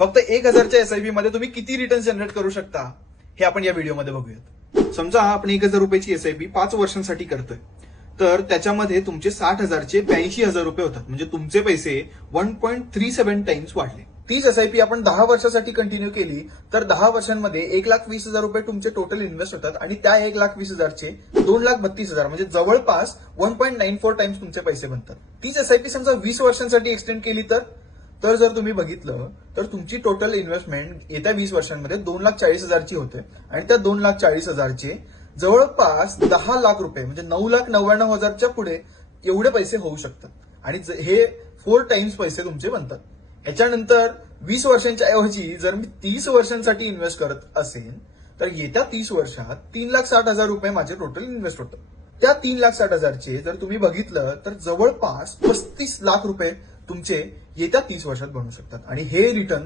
फक्त 1000च्या एसआयपी मध्ये तुम्ही किती रिटर्न जनरेट करू शकता हे आपण या व्हिडिओमध्ये बघूयात. समजा आपण 1000 रुपयाची एसआयपी 5 वर्षांसाठी करतोय, तर त्याच्यामध्ये तुमचे 60,000चे 82,000 रुपये होतात. म्हणजे तुमचे पैसे 1.37 टाइम्स वाढले. तीच एसआयपी आपण 10 वर्षासाठी कंटिन्यू केली तर 10 वर्षांमध्ये 1,20,000 रुपये तुमचे टोटल इन्व्हेस्ट होतात आणि त्या 1,20,000चे 2,32,000 म्हणजे जवळपास 1.94 टाइम्स तुमचे पैसे बनतात. तीच एसआयपी समजा 20 वर्षांसाठी एक्सटेंड केली तर जर तुम्ही बघितलं तर तुमची टोटल इन्व्हेस्टमेंट येत्या 20 वर्षांमध्ये 2,40,000ची होते आणि त्या 2,40,000चे जवळपास 10 लाख रुपये म्हणजे 9,99,000च्या पुढे एवढे पैसे होऊ शकतात आणि हे 4 टाइम्स पैसे तुमचे बनतात. याच्यानंतर 20 वर्षांच्या ऐवजी जर मी 30 वर्षांसाठी इन्व्हेस्ट करत असेल तर येत्या 30 वर्षात 3,60,000 रुपये माझे टोटल इन्व्हेस्ट होतं. त्या 3,60,000चे जर तुम्ही बघितलं तर जवळपास 35 लाख रुपये तुमचे येत्या 30 वर्षात बनू शकतात आणि हे रिटर्न